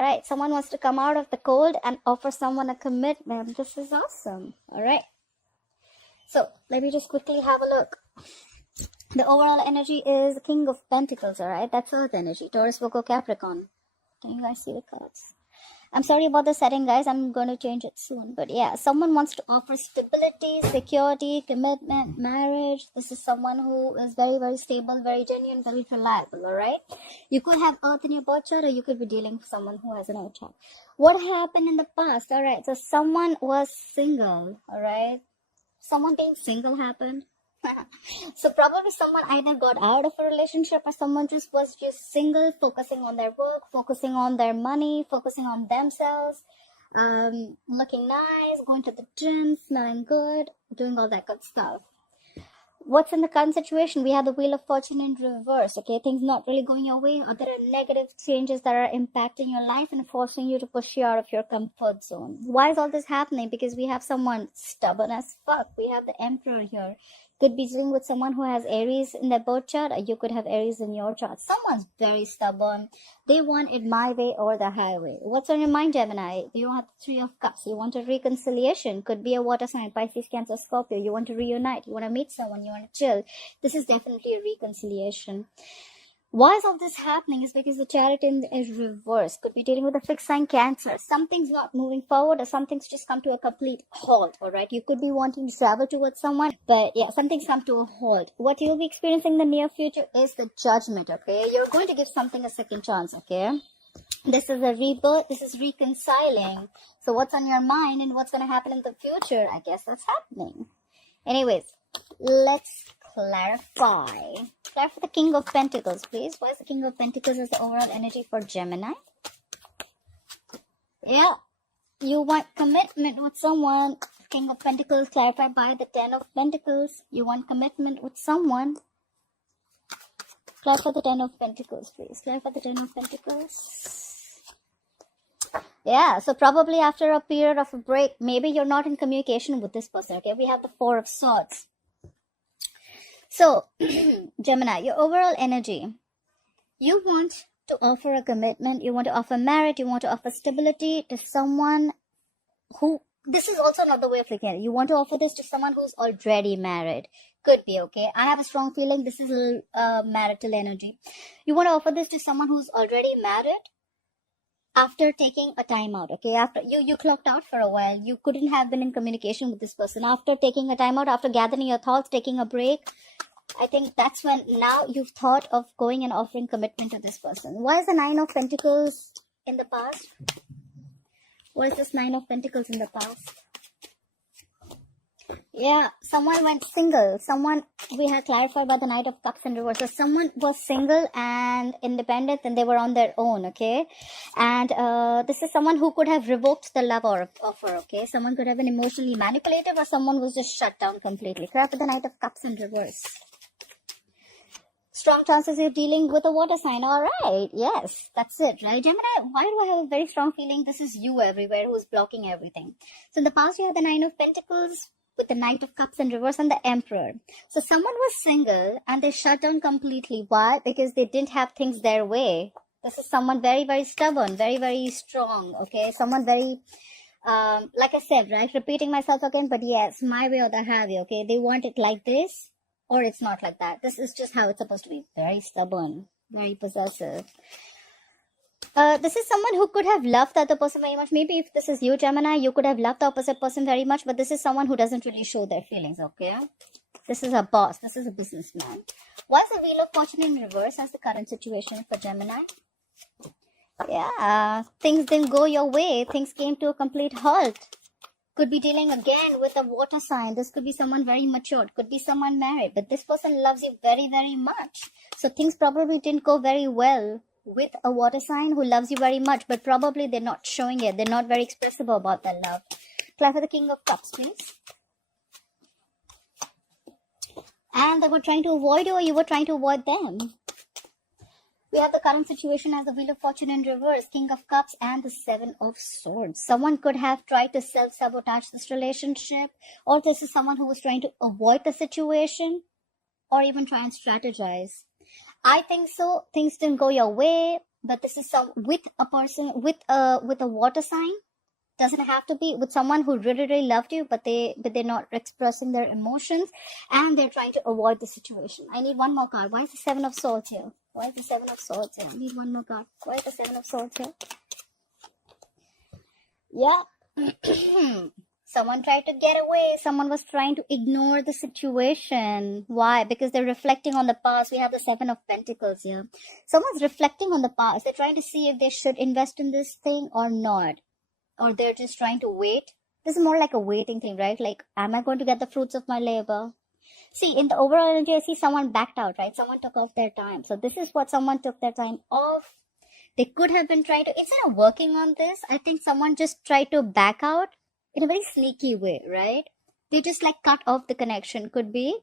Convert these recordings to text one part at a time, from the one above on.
right? Someone wants to come out of the cold and offer someone a commitment. This is awesome. All right. So let me just quickly have a look. The overall energy is King of Pentacles, all right? That's Earth energy. Taurus, Virgo, Capricorn. Can you guys see the cards? I'm sorry about the setting, guys. I'm going to change it soon. But yeah, someone wants to offer stability, security, commitment, marriage. This is someone who is very, very stable, very genuine, very reliable, all right? You could have Earth in your birth chart, or you could be dealing with someone who has an Earth chart. What happened in the past? All right, so someone was single, all right? Someone being single happened. So probably someone either got out of a relationship, or someone was just single, focusing on their work, focusing on their money, focusing on themselves, looking nice, going to the gym, smelling good, doing all that good stuff. What's in the current situation? We have the Wheel of Fortune in reverse, okay? Things not really going your way, or there are negative changes that are impacting your life and forcing you to push you out of your comfort zone. Why is all this happening? Because we have someone stubborn as fuck. We have the Emperor here. Could be dealing with someone who has Aries in their birth chart, or you could have Aries in your chart. Someone's very stubborn. They want it my way or the highway. What's on your mind, Gemini? You have the Three of Cups. You want a reconciliation. Could be a water sign, Pisces, Cancer, Scorpio. You want to reunite. You want to meet someone. You want to chill. This is definitely a reconciliation. Why is all this happening? Is because the Chariot is reversed. Could be dealing with a fixed sign, Cancer. Something's not moving forward, or something's just come to a complete halt, all right? You could be wanting to travel towards someone, but yeah, something's come to a halt. What you'll be experiencing in the near future is the Judgment, okay? You're going to give something a second chance, okay? This is a rebirth. This is reconciling. So what's on your mind and what's going to happen in the future? I guess that's happening. Anyways, let's clarify. Clarify the King of Pentacles, please. Why is the King of Pentacles as the overall energy for Gemini? Yeah, you want commitment with someone. King of Pentacles clarified by the Ten of Pentacles. You want commitment with someone. Clarify the Ten of Pentacles, please. Clarify the Ten of Pentacles. Yeah, so probably after a period of a break, maybe you're not in communication with this person, okay? We have the Four of Swords. So, Gemini, your overall energy, you want to offer a commitment, you want to offer marriage, you want to offer stability to someone who, this is also another way of looking at it. You want to offer this to someone who's already married. Could be, okay? I have a strong feeling this is marital energy. You want to offer this to someone who's already married after taking a time out, okay? After you clocked out for a while, you couldn't have been in communication with this person. After taking a time out, after gathering your thoughts, taking a break, I think that's when now you've thought of going and offering commitment to this person. Why is the Nine of Pentacles in the past? What is this Nine of Pentacles in the past? Yeah, someone went single. Someone, we had clarified by the Knight of Cups in reverse. So someone was single and independent and they were on their own, okay? And this is someone who could have revoked the love offer, okay? Someone could have been emotionally manipulative, or someone was just shut down completely. Clarify the Knight of Cups in reverse. Strong chances you're dealing with a water sign. All right. Yes, that's it, right? Gemini, why do I have a very strong feeling this is you everywhere who's blocking everything? So in the past, you had the Nine of Pentacles with the Knight of Cups in reverse and the Emperor. So someone was single and they shut down completely. Why? Because they didn't have things their way. This is someone very, very stubborn, very, very strong, okay? Someone very, like I said, right? Repeating myself again, but yes, my way or the highway, okay? They want it like this, or it's not like that. This is just how it's supposed to be. Very stubborn, very possessive. This is someone who could have loved the other person very much. Maybe if this is you, Gemini, you could have loved the opposite person very much, but this is someone who doesn't really show their feelings, okay? This is a boss. This is a businessman. What's the Wheel of Fortune in reverse as the current situation for Gemini? Yeah, things didn't go your way. Things came to a complete halt. Could be dealing again with a water sign. This could be someone very matured. Could be someone married. But this person loves you very, very much. So things probably didn't go very well with a water sign who loves you very much. But probably they're not showing it. They're not very expressive about their love. Clarify the King of Cups, please. And they were trying to avoid you, or you were trying to avoid them. We have the current situation as the Wheel of Fortune in reverse, King of Cups, and the Seven of Swords. Someone could have tried to self-sabotage this relationship, or this is someone who was trying to avoid the situation, or even try and strategize. I think so. Things didn't go your way. but this is some with a person with a water sign. Doesn't have to be with someone who really loved you, but they're not expressing their emotions, and they're trying to avoid the situation. I need one more card. Why is the Seven of Swords here? Why is the Seven of Swords here? I need one more card. Why is the Seven of Swords here? Yeah. Someone tried to get away. Someone was trying to ignore the situation. Why? Because they're reflecting on the past. We have the Seven of Pentacles here. Someone's reflecting on the past. They're trying to see if they should invest in this thing or not. Or they're just trying to wait. This is more like a waiting thing, right? Like, am I going to get the fruits of my labor? See, in the overall energy, I see someone backed out, right? Someone took off their time. So this is what someone took their time off. They could have been trying to, instead of working on this, I think someone just tried to back out in a very sneaky way, right? They just like cut off the connection, could be.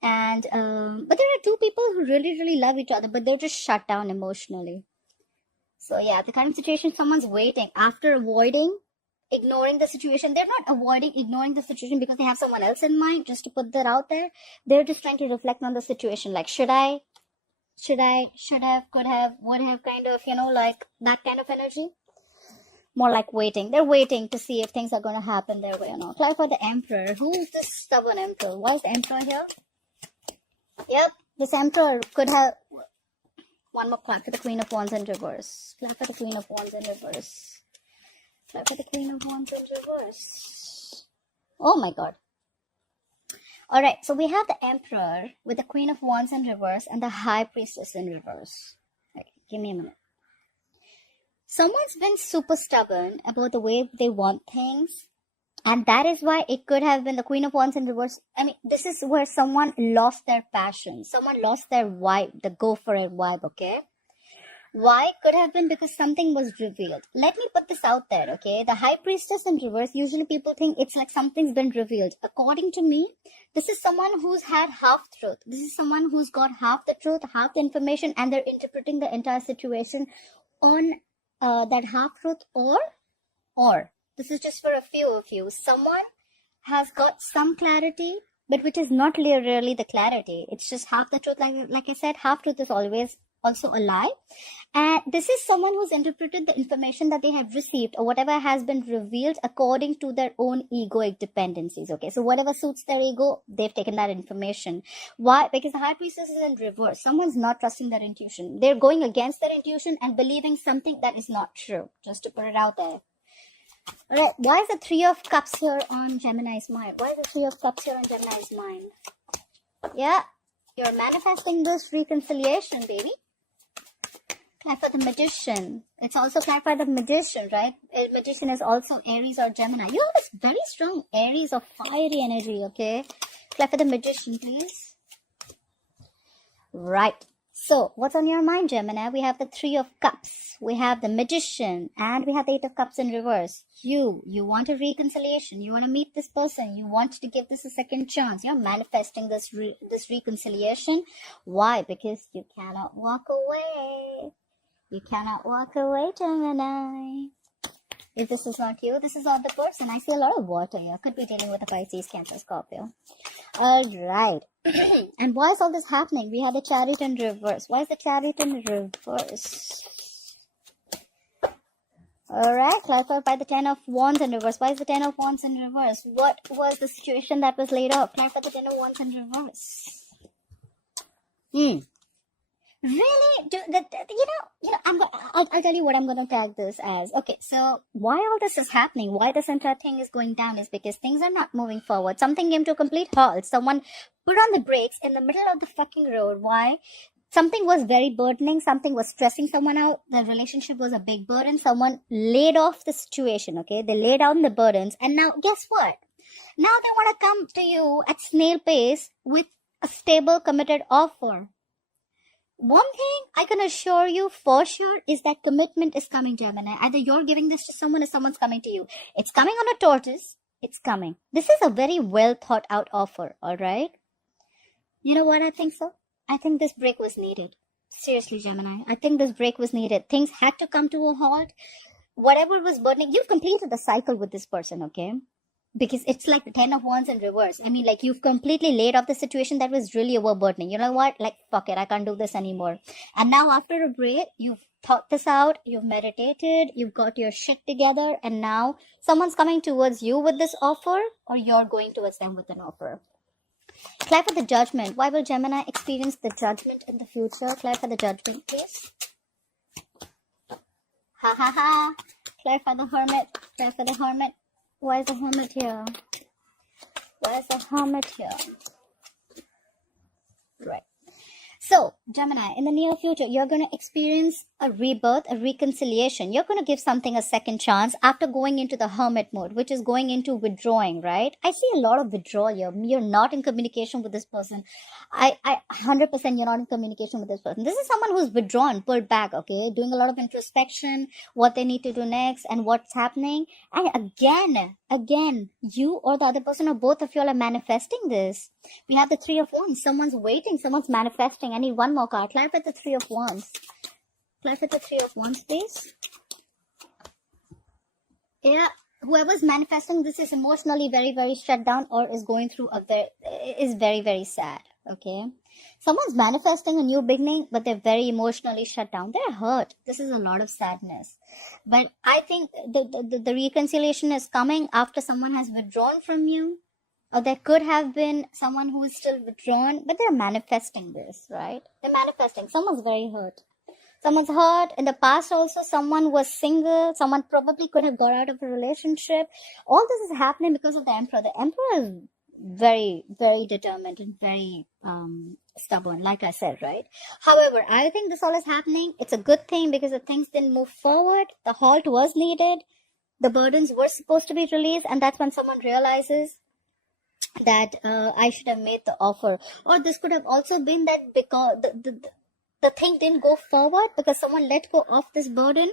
And, but there are two people who really love each other, but they're just shut down emotionally. So yeah, the kind of situation, someone's waiting after avoiding, ignoring the situation. They're not avoiding, ignoring the situation because they have someone else in mind, just to put that out there. They're just trying to reflect on the situation. Like, should have, could have, would have, kind of, like that kind of energy. More like waiting. They're waiting to see if things are going to happen their way or not. Clarify the Emperor. Who is this stubborn Emperor? Why is the Emperor here? Yep, this Emperor could have... One more clap for the Queen of Wands in reverse. Clap for the Queen of Wands in reverse. Clap for the Queen of Wands in reverse. Oh my god. Alright, so we have the Emperor with the Queen of Wands in reverse and the High Priestess in reverse. Right, give me a minute. Someone's been super stubborn about the way they want things. And that is why it could have been the Queen of Wands in reverse. I mean, this is where someone lost their passion. Someone lost their vibe, the go for it vibe, okay? Why? Could have been because something was revealed. Let me put this out there, okay? The High Priestess in reverse, usually people think it's like something's been revealed. According to me, this is someone who's had half truth. This is someone who's got half the truth, half the information, and they're interpreting the entire situation on that half truth or. This is just for a few of you. Someone has got some clarity, but which is not really the clarity. It's just half the truth. Like I said, half truth is always also a lie. And this is someone who's interpreted the information that they have received or whatever has been revealed according to their own egoic dependencies. Okay, so whatever suits their ego, they've taken that information. Why? Because the High Priestess is in reverse. Someone's not trusting their intuition. They're going against their intuition and believing something that is not true. Just to put it out there. Alright, why is the Three of Cups here on Gemini's mind? Why is the Three of Cups here on Gemini's mind? Yeah, you're manifesting this reconciliation, baby. Clarify the Magician. It's also clarify the Magician, right? A Magician is also Aries or Gemini. You have this very strong Aries or fiery energy, okay? Clarify the Magician, please. Right. So, what's on your mind, Gemini? We have the Three of Cups, we have the Magician, and we have the Eight of Cups in reverse. You want a reconciliation. You want to meet this person. You want to give this a second chance. You're manifesting this reconciliation. Why? Because you cannot walk away. You cannot walk away, Gemini. If this is not you, this is not the person. I see a lot of water here. Could be dealing with a Pisces, Cancer, Scorpio. Alright. And why is all this happening? We have the Chariot in reverse. Why is the Chariot in reverse? Alright, clarified by the Ten of Wands in reverse. Why is the Ten of Wands in reverse? What was the situation that was laid out? Clarify the Ten of Wands in reverse. Really? I'll tell you what I'm gonna tag this as. Okay, so why all this is happening, why this entire thing is going down is because things are not moving forward. Something came to a complete halt. Someone put on the brakes in the middle of the fucking road. Why? Something was very burdening. Something was stressing someone out. The relationship was a big burden. Someone laid off the situation, okay? They laid down the burdens. And now, guess what? Now they want to come to you at snail pace with a stable, committed offer. One thing I can assure you for sure is that commitment is coming, Gemini. Either you're giving this to someone or someone's coming to you. It's coming on a tortoise. It's coming. This is a very well thought out offer, alright? You know what I think so? I think this break was needed. Seriously, Gemini. I think this break was needed. Things had to come to a halt. Whatever was burning, you've completed the cycle with this person, okay? because it's like the 10 of wands in reverse. I mean, like, you've completely laid off the situation that was really overburdening. You know what? Like, fuck it, I can't do this anymore. And now after a break, you've thought this out, you've meditated, you've got your shit together, and now someone's coming towards you with this offer, or you're going towards them with an offer. Clarify the judgment. Why will Gemini experience the judgment in the future? Clarify the judgment, please. Ha ha ha. Clarify the hermit. Clarify the hermit. Why is the hermit here? Why is the hermit here? Right. So, Gemini, in the near future, you're going to experience a rebirth, a reconciliation. You're going to give something a second chance after going into the hermit mode, which is going into withdrawing, right? I see a lot of withdrawal here. You're not in communication with this person. I 100% you're not in communication with this person. This is someone who's withdrawn, pulled back, okay? Doing a lot of introspection, what they need to do next and what's happening. And again, you or the other person or both of you all are manifesting this. We have the Three of Wands. Someone's waiting. Someone's manifesting. I need one more card. Clarify the Three of Wands. Clarify the Three of Wands, please. Yeah, whoever's manifesting this is emotionally very, very shut down or is going through is very, very sad. Okay. Someone's manifesting a new beginning, but they're very emotionally shut down. They're hurt. This is a lot of sadness. But I think the reconciliation is coming after someone has withdrawn from you. Or there could have been someone who is still withdrawn, but they're manifesting this, right? They're manifesting. Someone's very hurt. Someone's hurt. In the past also, someone was single. Someone probably could have got out of a relationship. All this is happening because of the Emperor. The Emperor is very, very determined and very stubborn, like I said, right? However, I think this all is happening. It's a good thing because the things didn't move forward. The halt was needed. The burdens were supposed to be released. And that's when someone realizes that I should have made the offer. Or this could have also been that because the thing didn't go forward because someone let go of this burden.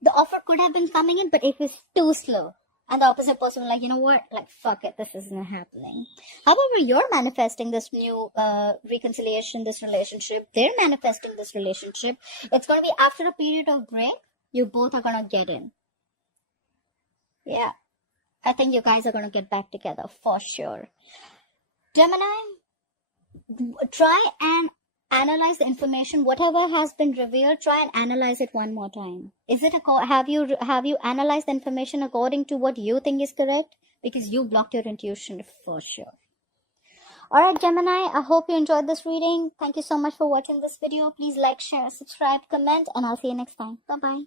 The offer could have been coming in, but it was too slow. And the opposite person was like, you know what? Like, fuck it, this isn't happening. However, you're manifesting this new reconciliation, this relationship. They're manifesting this relationship. It's going to be after a period of break. You both are going to get in. Yeah. I think you guys are going to get back together for sure. Gemini, try and analyze the information. Whatever has been revealed, try and analyze it one more time. Is it have you analyzed the information according to what you think is correct? Because you blocked your intuition for sure. Alright, Gemini, I hope you enjoyed this reading. Thank you so much for watching this video. Please like, share, subscribe, comment, and I'll see you next time. Bye-bye.